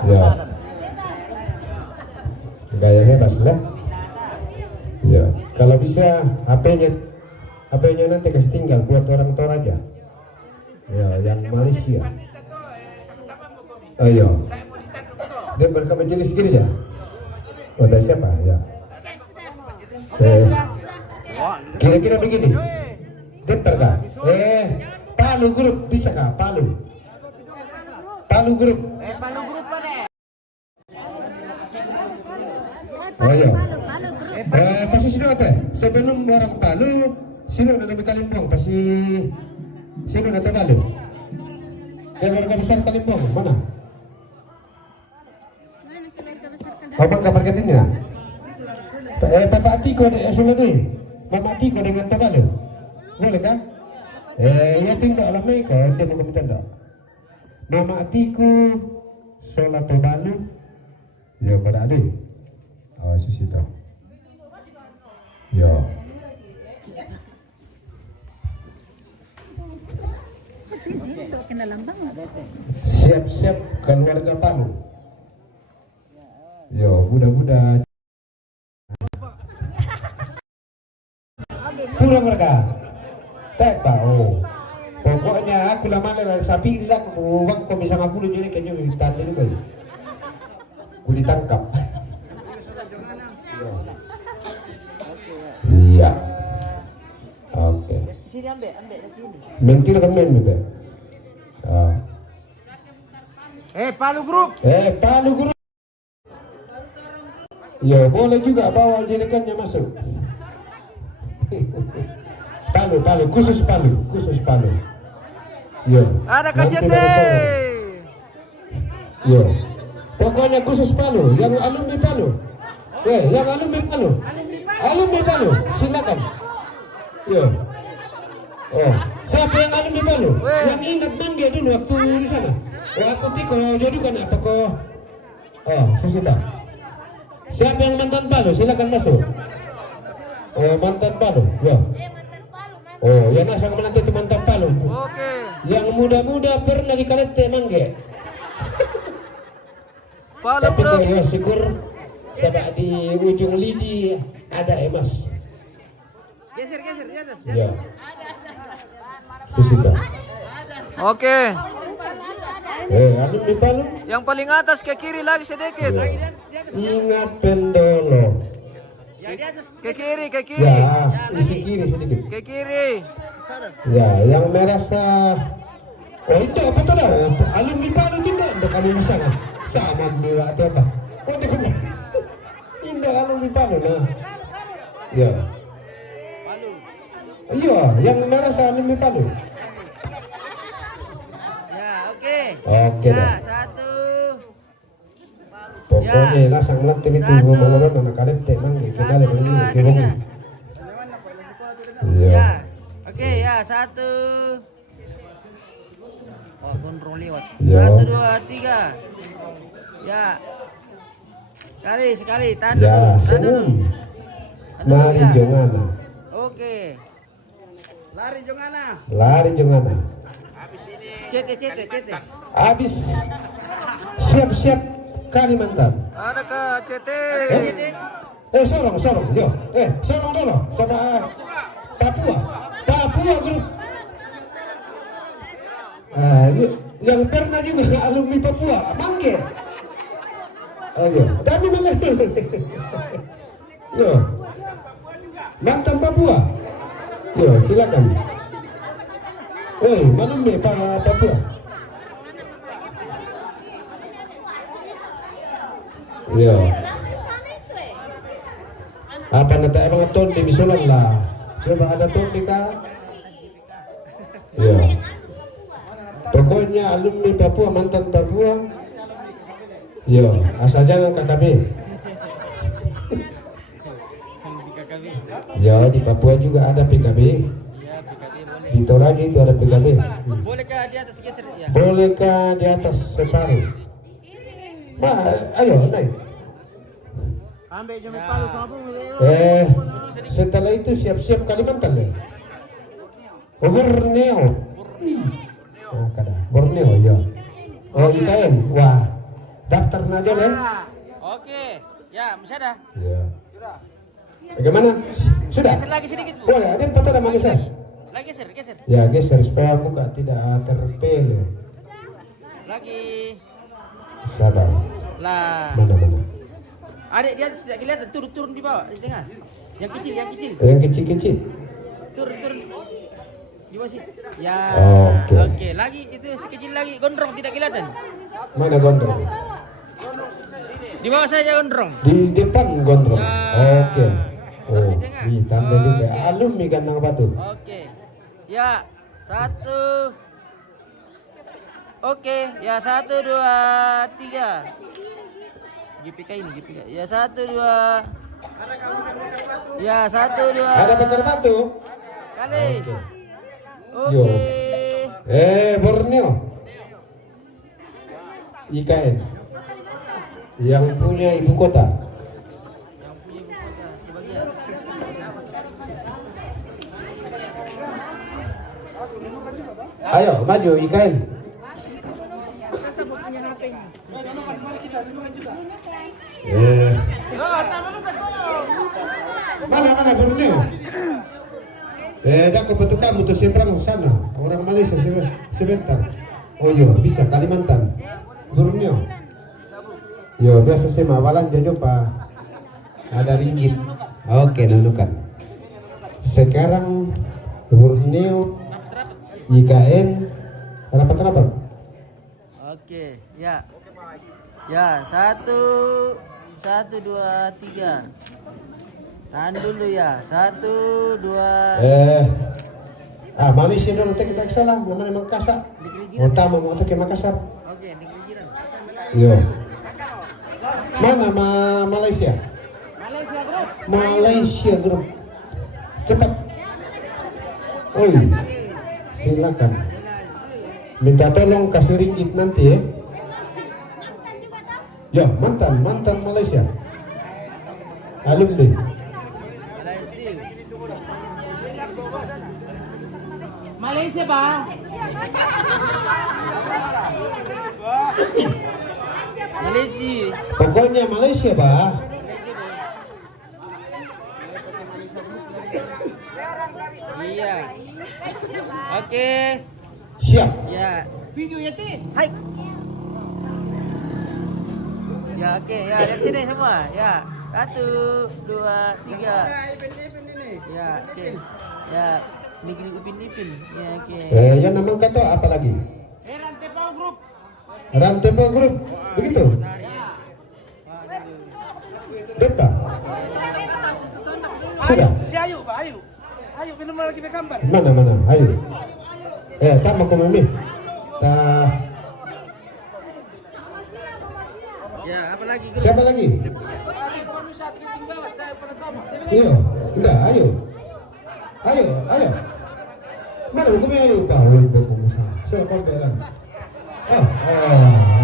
Ya. Gaya bebas lah. Ya, kalau bisa HP-nya nanti kasih tinggal buat orang tua aja. Ya, yang Malaysia. Ayo. Dia berkah majelis gini ya. Kota siapa? Ya. Kira-kira begini. Daftar kah? Palu grup bisa kah? Palu grup. Palu grup mana? Ayo. Pasti sudah kata. Sebelum orang Palu, sini ada di Kalimpong. Pasti sini kata Palu. Keluarga besar Kalimpong mana? Abang kabar ketingnya. Papa Atiko ada Asulani. Mama Atiko dengan Tabalu. Boleh kah? Ya tindak alam mereka, dia mau kami tindak. Nama atiku Solato Balu. Ya pada ada. Susita. Ya. Kena lambang. Siap-siap keluarga Palu. Yo, budak-budak. Pulang mereka. Tepa, oh. Pokoknya aku lama dari sapi lah, uang kami sama puluh jadi kayaknya ditanda juga. Aku ditangkap. Iya. Oke. Sini ambil sini. Mentir kan main bebe. Palu grup. Palu guru. Ya boleh juga bawa jerikannya masuk. Palu, khusus palu. Yo. Ada KCT. Yo. Pokoknya khusus palu, yang alumni palu. Yang alumni palu. Alumni palu, silakan. Yo. Oh, siapa yang alumni palu? Yang ingat Mangge dulu waktu di sana. Aku tiko jodoh kan apa kok? Oh, Susita. Siapa yang mantan palu? Silakan masuk. Oh, mantan palu. Ya. Oh, yang asal menanti itu mantan palu. Oke. Yang muda-muda pernah di Kalete Mangge. Palu Tapi bro. kok ya syukur sampai di ujung lidi ada emas. Geser. Ya. Susita. Oke. Alumni palu. Yang paling atas ke kiri lagi sedikit. Ya. Ingat pendolo. Ke kiri. Ya, isi kiri sedikit. Ke kiri. Ya, yang merasa. Oh itu apa tuh dah? Alumni palu tidak? Udah kamu bisa kan? Sama beliau atau apa? Oh dia indah alumni palu nah. Ya. Iya, yang merasa alumni palu. Ya, oke. Oke Ya, dah. satu. Pokoknya langsung melantin itu ngomong-ngomong anak kalian mangge kita le manggil ke bongi. Iya. Ya. Oke, ya, satu. Oh, kontrol lewat. Ya. 1, 2, 3. Ya. Sekali, tahan Ya, dulu. senyum. Mari Ya. jongana. Oke. Lari jongana. CT. Habis siap-siap Kalimantan. Ada KCT. Sorong, yo. Sorong dulu sama Papua grup. Yang pernah juga alumni Papua, Mangge. Oh iya, Dami malah. Yo. Mantan Papua. Yo, silakan. Alumni Papua. Iya. Apa nata emang ton di misulan lah. Coba ada ton di kah? Iya. Pokoknya alumni Papua, mantan Papua. Iya, asal jangan KKB. Ya, di Papua juga ada PKB. Di Toraja itu ada PKB. Bolehkah di atas geser ya? Bolehkah di atas separuh? Ayo naik. Ambil jam palu sama Setelah itu siap-siap Kalimantan ya. Borneo. Kada. Borneo ya. Oh IKN. Wah. Daftar aja ya. Oke. Ya, masih ada. Ya. Bagaimana? Sudah? Geser lagi sedikit, Bu. Boleh, ada empat ada manisan. Lagi geser. Ya geser supaya muka tidak terpele. Lagi. Sabar. Lah. Mana? Adik dia tidak kelihatan, turun di bawah, di tengah. Yang kecil. Yang kecil-kecil. Turun. Di bawah sini. Ya. Oke. Oke, lagi itu sekecil lagi gondrong tidak kelihatan. Mana gondrong? Di bawah saja gondrong. Di depan gondrong. Ya. Oke. Oh, Di tengah. di tambah juga. Oke. Alumni Kandang Batu. Oke. Ya, 1. Oke, ya 1, 2, 3. GPK ini. Ya 1, 2. Ya 1, 2. Ada bakar batu? Kali. Oke. Yo. Borneo. IKN. Yang punya ibu kota. Ayo, maju IKN. Mana Borneo? Dah kebetulan kamu tuh seberang sana. Orang Malaysia sebentar. Oh iya, bisa Kalimantan. Borneo. Yo, biasa sih mawalan jojo pak. Ada ringgit. Oke, nunukan. Sekarang Borneo, IKN, rapat. Oke, ya. Ya, 1, 2, 3. Tahan dulu ya. 1, 2. Malaysia dulu kita ke sana, namanya Makassar. Utama mau ke Makassar. Oke, negeri jiran. Yo. Mana Malaysia? Malaysia grup. Cepat. Oi. Silakan. Minta tolong kasih ringgit nanti ya. Ya, mantan Malaysia. Alumni. Malaysia ba? Malaysia. Pokoknya Malaysia, Pak. Iya. Oke. Siap. Ya. Video ya, Ti. Hai. Ya, oke. Ya, dari sini semua. Ya. 1, 2, 3. Ya, oke. Ya, negeri Upin Ipin. Ya, oke. Yang nama kata apa lagi? Rantepo Group. Begitu? Depa. Sudah. Si Ayu, Pak, Ayu. Ayu, minum lagi gambar. Mana? Ayo. Tak mau komemi. Ya, apa lagi? Siapa lagi? Iya, udah, ayo. Mana hukumnya ayo kau? Sudah kau bilang.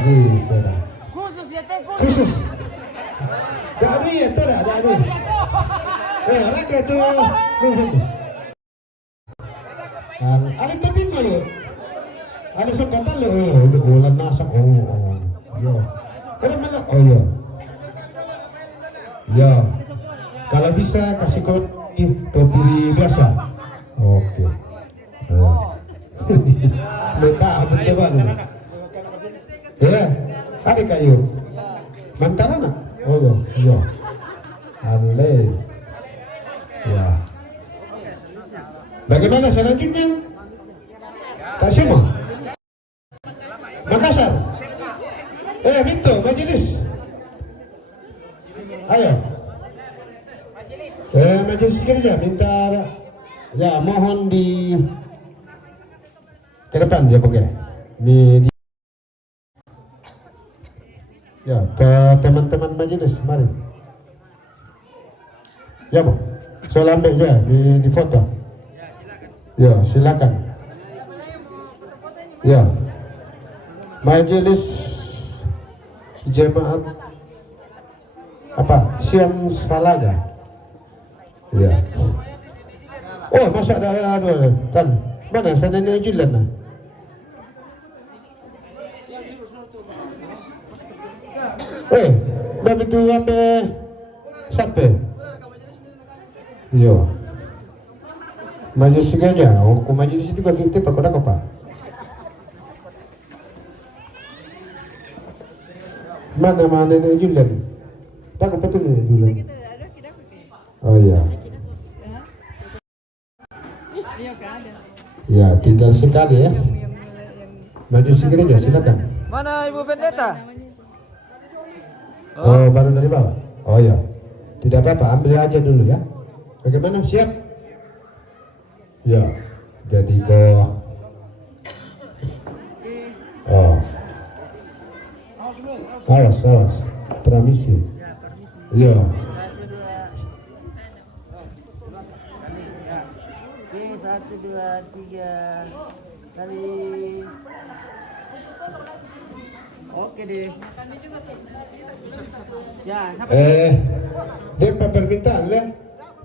Gitu dah. Khusus ya, Teh. Khusus. Jadi ya tuh dah, jadi. Rakyat tu. Ali tapi mayo. Ali sokatan lo, untuk bulan nasak. Yo. Ada mana? Yo. Ya, kalau bisa kasih topi biasa. Oke. Minta betul banget. Ya, ada kayu. Mantan anak. Oh iya. Ale. Ya. Bagaimana selanjutnya? Tak semua. Makassar. Minto majelis. Ayo. Majelis kerja minta ya mohon di ke depan ya pakai. Ya ke teman-teman majelis mari. Ya bu, soal ambil ya di foto. Ya silakan. Ya majelis jemaat apa Siam Salaga. Ya. Oh masa ada kan mana sananya jualan nah. Dah betul apa sampai. Yo. Majelis saja. Aku majelis juga kita pakai apa? Mana ni jualan? Tak apa tu ni jualan. Oh ya. Ya, tinggal sekali ya. Maju segera silakan. Mana Ibu Pendeta? Oh, baru dari bawah. Oh ya. Tidak apa-apa, ambil aja dulu ya. Bagaimana? Siap? Ya. Jadi awas. Permisi. Ya. Oke, 1, 2, 3. Oke deh. Ya, siapa? Dia permintaan lah.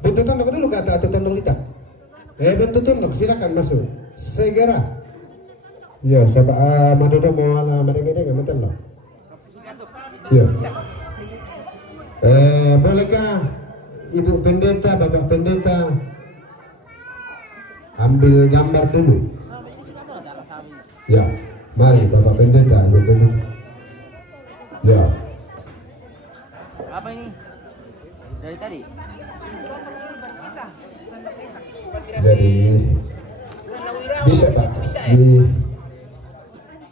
Bentuk tondok dulu kata atau tondok litak. Bentuk tondok silakan masuk. Segera. Ya, siapa madodo mau ala mereka nggak betul loh. Ya. Bolehkah Ibu Pendeta, Bapak Pendeta ambil gambar dulu? Ya, mari Bapak Pendeta, Ibu Pendeta. Ya. Apa ini? Dari tadi? Jadi bisa Pak di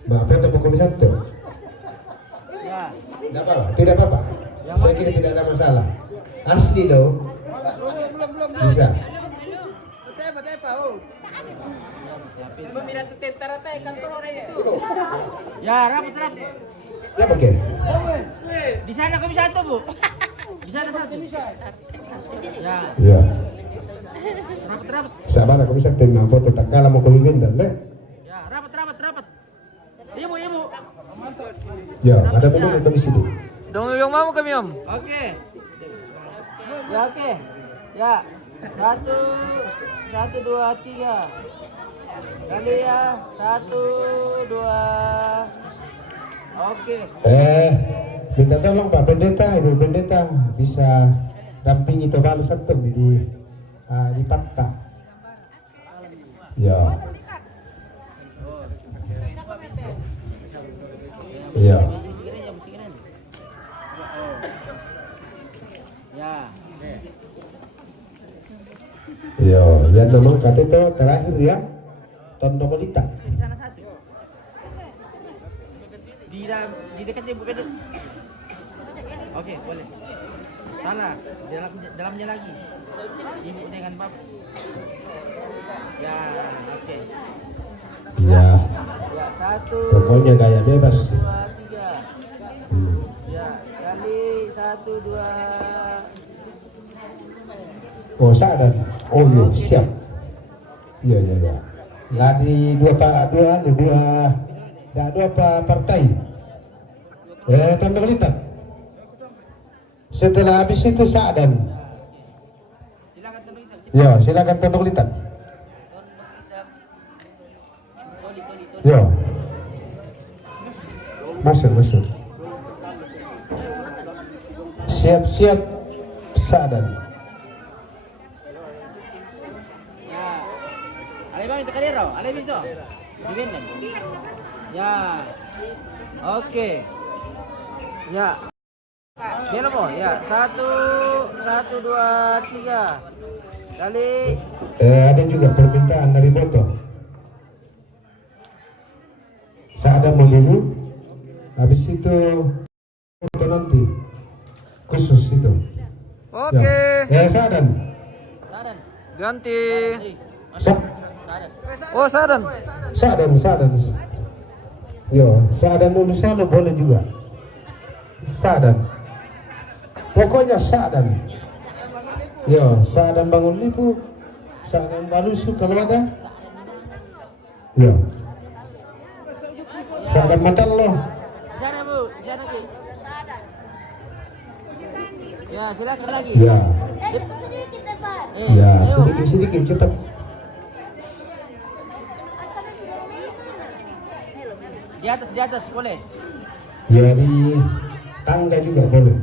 Mbak foto buku satu. Ya. Tidak apa-apa. Saya kira tidak ada masalah. Asli loh. Bisa. Ya, rapat. Ya pakai. Di sana kami satu, Bu. Di sana satu. Ya, Ya. rapat. Sabar aku bisa terima foto tak kalah mau kawin dan le. Ya, rapat. Iya, Bu. Ya, ada minum di sini. Dong yung mau kami om. Oke. Ya, oke. Ya. 1, 2, 3. Kali ya. 1, 2. Oke. Minta tolong Pak Pendeta, Ibu Pendeta bisa dampingi Tobalu Sabtu di Patta. Ya. Ya. Ya. Ya, yang nama kata itu terakhir ya. Tondokolita. Di sana satu. Di dekatnya bukan. Oke, boleh. Salah, dalamnya lagi. Ibu dengan Pap. Ya, oke. Ya. Ya, 1, Pokoknya gaya bebas. 2, 3. Ya, kali 1, 2. Oh, sadar. Oh, iya, siap. Iya. Lagi dua partai. Tondokolita. Setelah habis itu Sa'dan. Silakan tolong itu. Ya, silakan Tondokolita. Ya. Masuk. Siap-siap Sa'dan. Ya. Alibang itu kadero, alibang itu. Dibenden. Ya. Oke. Ya. Dia apa? Ya, 1, 2, 3. Kali. Ada juga permintaan dari foto. Sa'dan mau dulu. Habis itu foto nanti khusus itu. Oke. Ya, Sa'dan. Sadan. Ganti. Sa- Sadan. Oh Sadan. Sa'dan. Yo, Sa'dan dulu sana boleh juga. Sa'dan. Pokoknya Sa'dan. Yo, Sa'dan bangun lipu. Sa'dan balusu kalau ada. Yo. Sa'dan matallo. Di sana, Bu. Di sana, Ki. Ya, silakan lagi. Ya. Eh, Ya, ayo. sedikit cepat. Di atas boleh. Ya, di tangga juga boleh.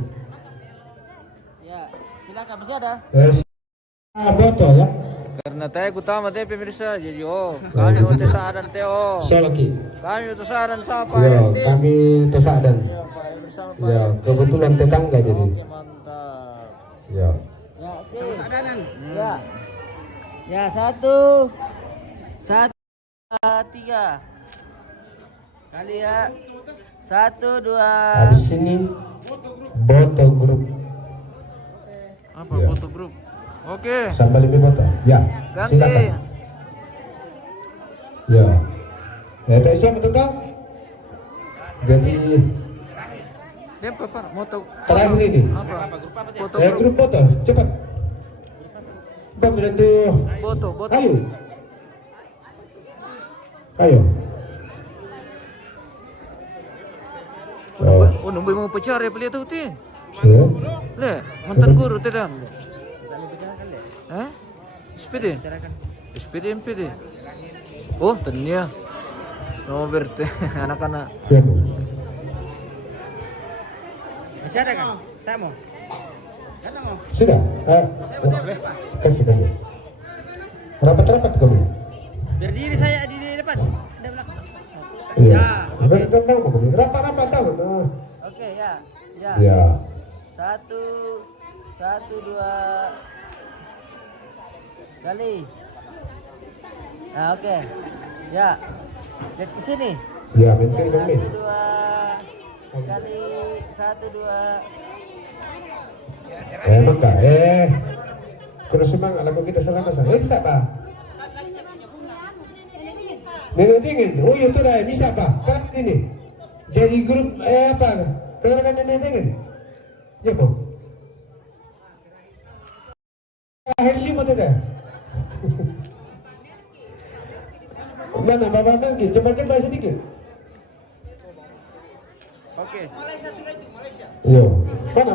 Ya, silakan masih ada. Botol ya. Karena tayo utama tayo pemirsa. Jadi kami untuk Sa'dan Teo. Solaki. Kami untuk Sa'dan siapa Ya, kami Sa'dan. bersama Ya, kebetulan tetangga jadi. mantap. Ya. Ya, oke. Ya. Ya, 1, 3. Kali ya. 1, 2. Habis ini Boto grup. Apa Ya. foto grup? Oke. Sampai lebih Boto. Ya. Ganti. Silakan. Ya. Itu siapa tetap? Jadi Dia apa? Moto. terakhir ini. Apa? Foto Grup grup. Boto, cepat. Bang itu. Foto. Ayo. Oh, nunggu mau pacar ya pelia tuh ti. Ya. Le, mantan guru tidak. Hah? SPD. SPD MPD. Oh, tanya. No berte anak-anak. Ya, Bu. Masih ada kan? Tak mau. Kata mau. Sudah. Kasih. Rapat kami. Berdiri saya di depan. Di belakang. Iya. oke. Tendang mau kami. Rapat tahu. Nah. Oke, ya. Ya. Ya. 1 2 kali. Nah, oke. Ya. Lihat ke sini. Ya, minta kami. 1 2 kali 1 2. Maka kalau semangat lagu kita selama sana. Bisa pak? Nenek dingin. Oh iya tuh dah bisa pak. Terap ini. Jadi grup apa? Kenalkan nenek dingin. Ya pak. Hari 5 tidak. Mana Bapak Melki? Cepat sedikit. Oke. Iya. Mana?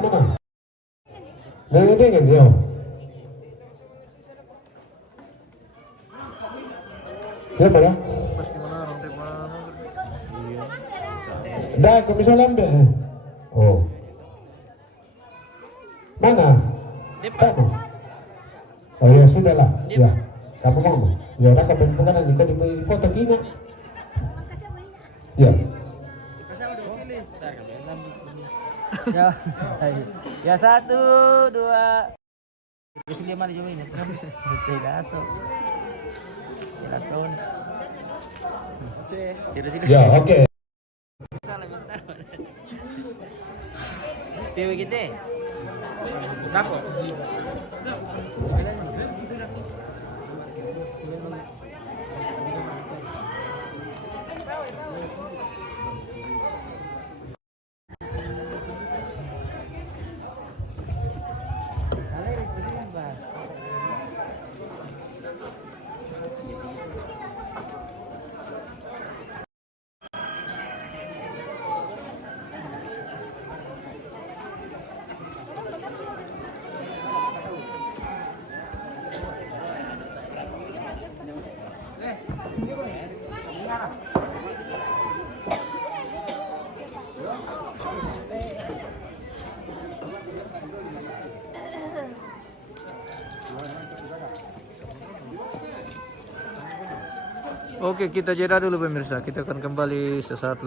Nenek dingin, yo. Ya mana? Pasti mana orang teh mana? Iya. Dah, kami lambe. Oh. Mana? Kamu? Oh ya sudahlah. Ya. Kamu mau? Ya, dah kapan bukan nikah di foto kina. Ya. Ya. Ya 1 2. Bisa dia mana jom ini. Tidak asal. Ya, oke. Piwi gede. Berapa? Oke, kita jeda dulu pemirsa. Kita akan kembali sesaat lagi.